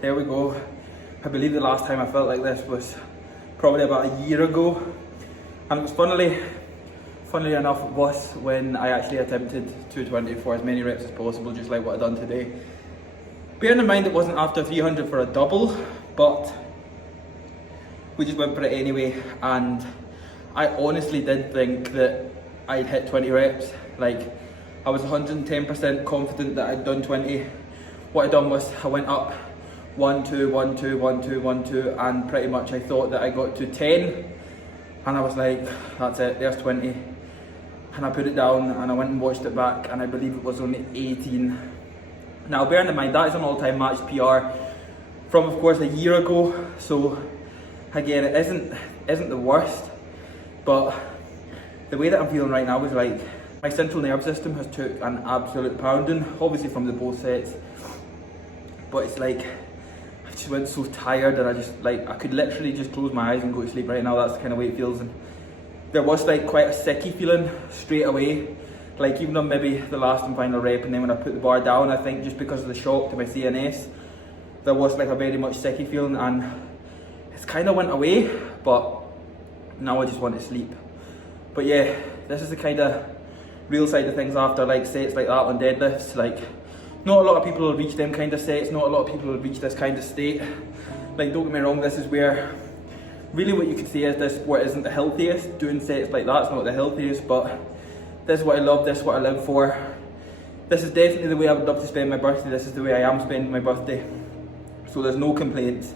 there we go. I believe the last time I felt like this was probably about a year ago. And it was funnily enough, it was when I actually attempted 220 for as many reps as possible, just like what I've done today. Bearing in mind it wasn't after 300 for a double, but we just went for it anyway. And I honestly did think that I'd hit 20 reps. Like, I was 110% confident that I'd done 20. What I'd done was I went up 1, 2, 1, 2, 1, 2, 1, 2, and pretty much I thought that I got to 10, and I was like, that's it, there's 20. And I put it down and I went and watched it back, and I believe it was only 18. Now, bearing in mind, that is an all-time match PR from, of course, a year ago. So again, it isn't the worst, but the way that I'm feeling right now is like my central nerve system has took an absolute pounding, obviously from the both sets, but it's like I just went so tired that I could literally just close my eyes and go to sleep right now. That's the kind of way it feels. And there was like quite a sicky feeling straight away, like even on maybe the last and final rep, and then when I put the bar down, I think just because of the shock to my CNS, there was like a very much sicky feeling, and it's kind of went away, but now I just want to sleep. But yeah, this is the kind of real side of things after like sets like that on deadlifts. Like, not a lot of people will reach them kind of sets, not a lot of people will reach this kind of state. Like, don't get me wrong, this is where really what you could say is this sport isn't the healthiest. Doing sets like that's not the healthiest, but this is what I love, this is what I live for. This is definitely the way I would love to spend my birthday. This is the way I am spending my birthday. So there's no complaints.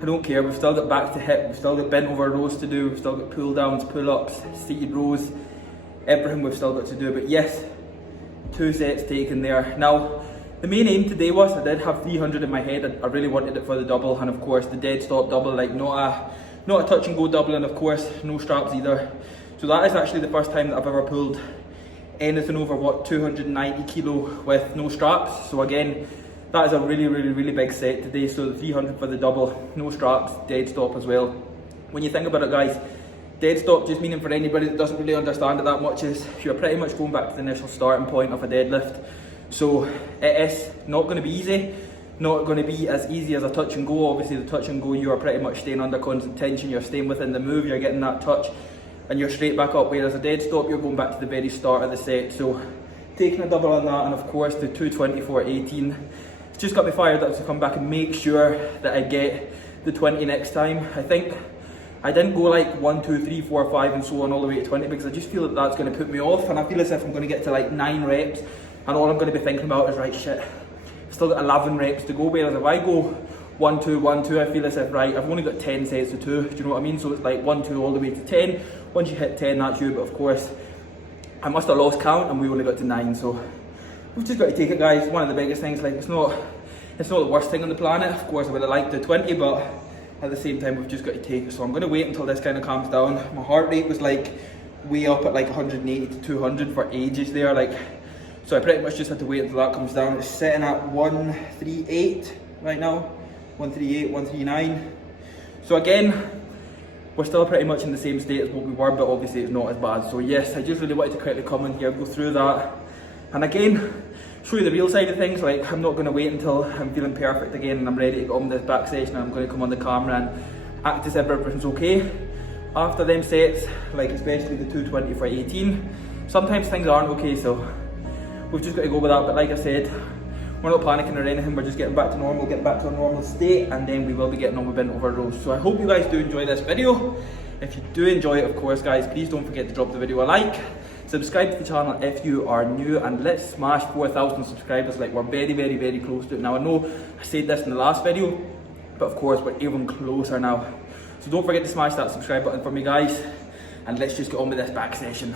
I don't care. We've still got back to hip, we've still got bent over rows to do, we've still got pull downs, pull ups, seated rows, everything we've still got to do. But yes, 2 sets taken there. Now, the main aim today was, I did have 300 in my head. I really wanted it for the double, and of course the dead stop double, like not a touch and go double, and of course no straps either. So that is actually the first time that I've ever pulled anything over 290 kilo with no straps. So again, that is a really big set today. So the 300 for the double, no straps, dead stop as well. When you think about it, guys, dead stop, just meaning for anybody that doesn't really understand it that much, is you're pretty much going back to the initial starting point of a deadlift. So it is not going to be easy, not going to be as easy as a touch and go. Obviously the touch and go, you are pretty much staying under constant tension, you're staying within the move, you're getting that touch and you're straight back up, whereas a dead stop, you're going back to the very start of the set. So taking a double on that, and of course the 220 for 18, it's just got me fired up to come back and make sure that I get the 20 next time. I think I didn't go like 1, 2, 3, 4, 5 and so on all the way to 20, because I just feel that that's going to put me off, and I feel as if I'm going to get to like 9 reps and all I'm going to be thinking about is, right, shit, I've still got 11 reps to go. Whereas if I go 1, 2, 1, 2, I feel as if, right, I've only got 10 sets of 2, do you know what I mean? So it's like 1, 2 all the way to 10. Once you hit 10, that's you. But of course, I must have lost count and we only got to 9. So we've just got to take it, guys. One of the biggest things, like, it's not the worst thing on the planet. Of course, I would have liked the 20, but at the same time, we've just got to take it. So I'm going to wait until this kind of calms down. My heart rate was like way up at like 180 to 200 for ages there. Like, so I pretty much just had to wait until that comes down. It's sitting at 138 right now. 138, 139. So again, we're still pretty much in the same state as what we were, but obviously it's not as bad. So yes, I just really wanted to quickly come in here, go through that, and again, show you the real side of things. Like, I'm not going to wait until I'm feeling perfect again and I'm ready to go on this back session, and I'm going to come on the camera and act as if everything's okay. After them sets, like especially the 220 for 18, sometimes things aren't okay, so we've just got to go with that. But like I said, we're not panicking or anything, we're just getting back to normal, getting back to a normal state, and then we will be getting on with bent over rows. So I hope you guys do enjoy this video. If you do enjoy it, of course, guys, please don't forget to drop the video a like, subscribe to the channel if you are new, and let's smash 4,000 subscribers. Like, we're very close to it now. I know I said this in the last video, but of course we're even closer now. So don't forget to smash that subscribe button for me, guys, and let's just get on with this back session.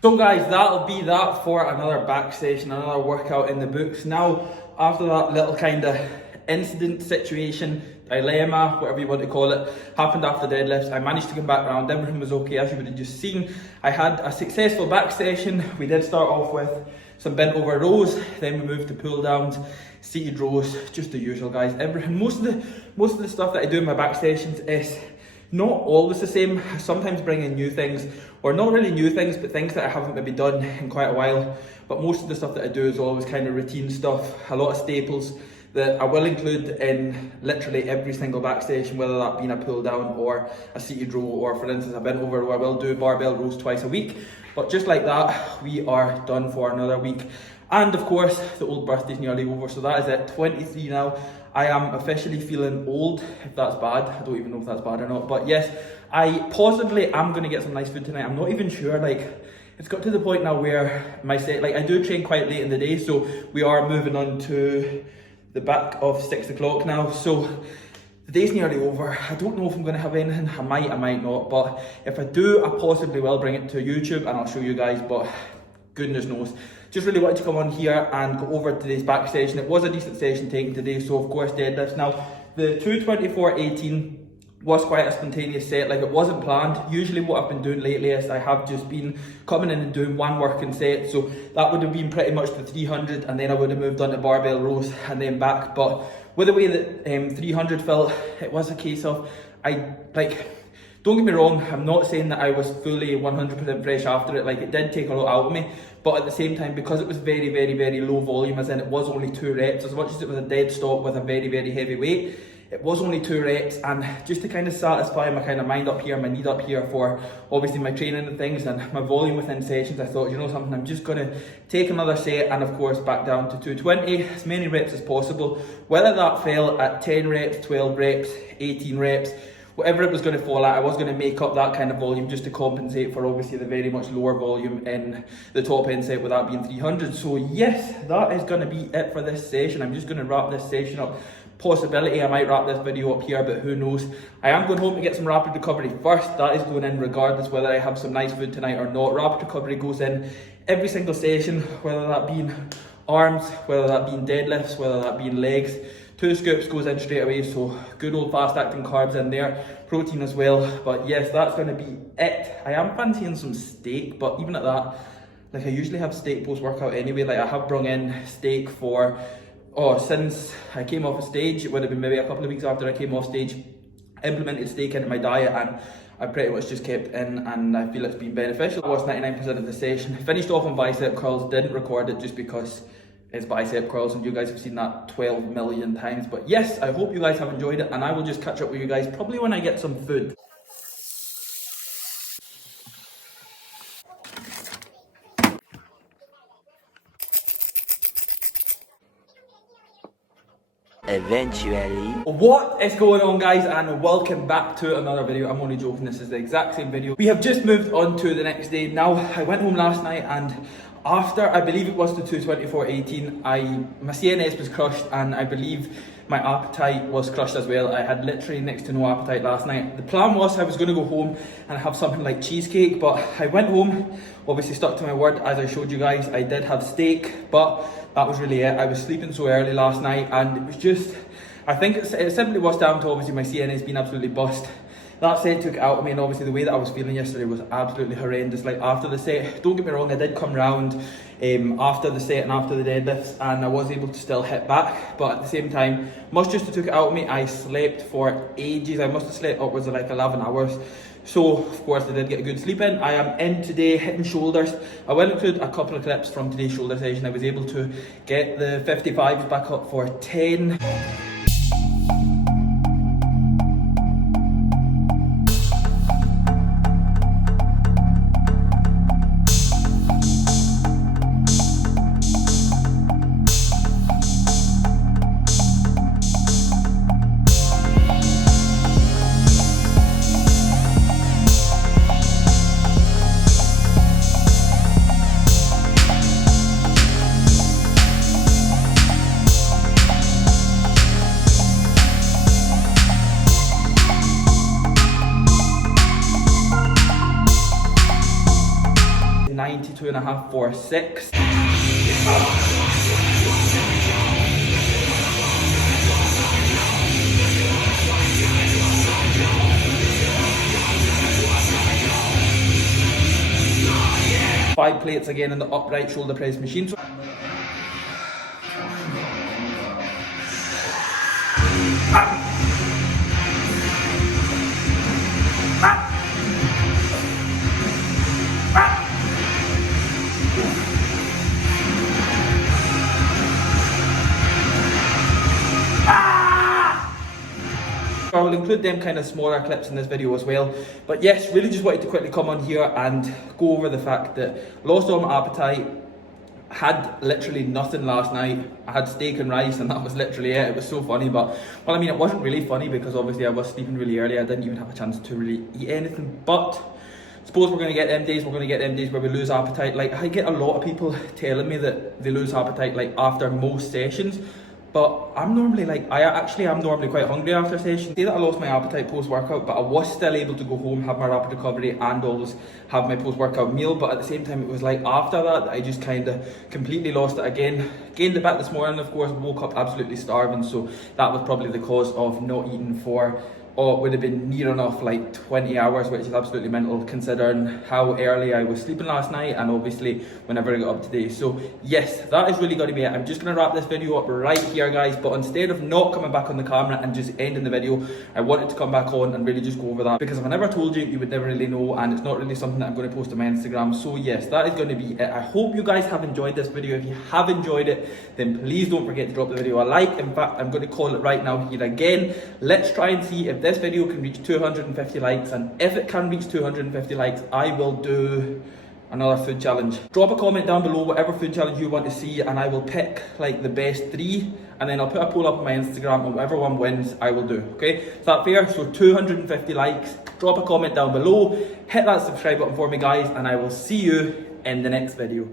So guys, that'll be that for another back session, another workout in the books. Now, after that little kind of incident situation, dilemma, whatever you want to call it, happened after deadlifts, I managed to come back around. Everything was okay, as you would have just seen. I had a successful back session. We did start off with some bent over rows, then we moved to pull downs, seated rows, just the usual, guys. Most of the stuff that I do in my back sessions is not always the same. I sometimes bring in new things, or not really new things, but things that I haven't maybe done in quite a while. But most of the stuff that I do is always kind of routine stuff, a lot of staples that I will include in literally every single back session, whether that being a pull down or a seated row, or for instance a bent over row. I will do barbell rows twice a week. But just like that, we are done for another week. And of course, the old birthday's nearly over, so that is it, 23 now. I am officially feeling old, if that's bad. I don't even know if that's bad or not. But yes, I possibly am going to get some nice food tonight. I'm not even sure, like, it's got to the point now where my set, like, I do train quite late in the day, so we are moving on to the back of 6 o'clock now. So the day's nearly over. I don't know if I'm going to have anything. I might not. But if I do, I possibly will bring it to YouTube and I'll show you guys. But goodness knows. Just really wanted to come on here and go over today's back session. It was a decent session taken today. So of course, deadlifts. Now, the 224-18 was quite a spontaneous set. Like, it wasn't planned. Usually what I've been doing lately is I have just been coming in and doing one working set. So that would have been pretty much the 300, and then I would have moved on to barbell rows and then back. But with the way that 300 felt, it was a case of, don't get me wrong, I'm not saying that I was fully 100% fresh after it. Like, it did take a lot out of me, but at the same time, because it was very, very, very low volume, as in it was only 2 reps, as much as it was a dead stop with a very, very heavy weight, it was only 2 reps. And just to kind of satisfy my kind of mind up here, my need up here for obviously my training and things and my volume within sessions, I thought, you know something, I'm just going to take another set and of course back down to 220, as many reps as possible. Whether that fell at 10 reps, 12 reps, 18 reps, whatever it was going to fall at, I was going to make up that kind of volume just to compensate for obviously the very much lower volume in the top end set, with that being 300. So yes, that is going to be it for this session. I'm just going to wrap this session up. Possibility I might wrap this video up here, but who knows. I am going home to get some rapid recovery first. That is going in regardless whether I have some nice food tonight or not. Rapid recovery goes in every single session, whether that being arms, whether that being deadlifts, whether that being legs. 2 scoops goes in straight away, so good old fast acting carbs in there, protein as well. But yes, that's going to be it. I am fancying some steak, but even at that, like, I usually have steak post workout anyway. Like, I have brung in steak for, since I came off a stage. It would have been maybe a couple of weeks after I came off stage, implemented steak into my diet, and I pretty much just kept in, and I feel it's been beneficial. I was 99% of the session. Finished off on bicep curls, didn't record it just because it's bicep curls and you guys have seen that 12 million times. But yes, I hope you guys have enjoyed it, and I will just catch up with you guys probably when I get some food. Eventually. What is going on, guys, and welcome back to another video. I'm only joking, this is the exact same video. We have just moved on to the next day. Now, I went home last night, and after, I believe it was the 224-18, my CNS was crushed, and I believe my appetite was crushed as well. I had literally next to no appetite last night. The plan was I was going to go home and have something like cheesecake, but I went home, obviously stuck to my word. As I showed you guys, I did have steak, but that was really it. I was sleeping so early last night, and it was just, I think it simply was down to obviously my CNS being absolutely bust. That set took it out of me, and obviously the way that I was feeling yesterday was absolutely horrendous. Like, after the set, don't get me wrong, I did come round after the set and after the deadlifts, and I was able to still hit back, but at the same time, much just took it out of me. I slept for ages. I must have slept upwards of like 11 hours. So, of course, I did get a good sleep in. I am in today hitting shoulders. I will include a couple of clips from today's shoulder session. I was able to get the 55s back up for 10. 92.5 for 6. Five plates again in the upright shoulder press machine. I will include them kind of smaller clips in this video as well. But yes, really just wanted to quickly come on here and go over the fact that lost all my appetite, had literally nothing last night. I had steak and rice and that was literally it. It was so funny, but well, I mean, it wasn't really funny because obviously I was sleeping really early. I didn't even have a chance to really eat anything, but suppose we're going to get them days, where we lose appetite. Like, I get a lot of people telling me that they lose appetite like after most sessions, but I'm normally like, I actually am normally quite hungry after a session. Say that I lost my appetite post-workout, but I was still able to go home, have my rapid recovery and always have my post-workout meal. But at the same time, it was like after that, I just kind of completely lost it again. Gained a bit this morning, of course, woke up absolutely starving. So that was probably the cause of not eating for, oh, it would have been near enough like 20 hours, which is absolutely mental considering how early I was sleeping last night and obviously whenever I got up today. So yes, that is really going to be it. I'm just going to wrap this video up right here, guys, but instead of not coming back on the camera and just ending the video, I wanted to come back on and really just go over that, because if I never told you, you would never really know, and it's not really something that I'm going to post on my Instagram. So yes, that is going to be it. I hope you guys have enjoyed this video. If you have enjoyed it, then please don't forget to drop the video a like. In fact, I'm going to call it right now here again. Let's try and see if this video can reach 250 likes, and if it can reach 250 likes, I will do another food challenge. Drop a comment down below whatever food challenge you want to see, and I will pick like the best 3, and then I'll put a poll up on my Instagram, and whatever one wins I will do. Okay, is that fair? So 250 likes, drop a comment down below, hit that subscribe button for me, guys, and I will see you in the next video.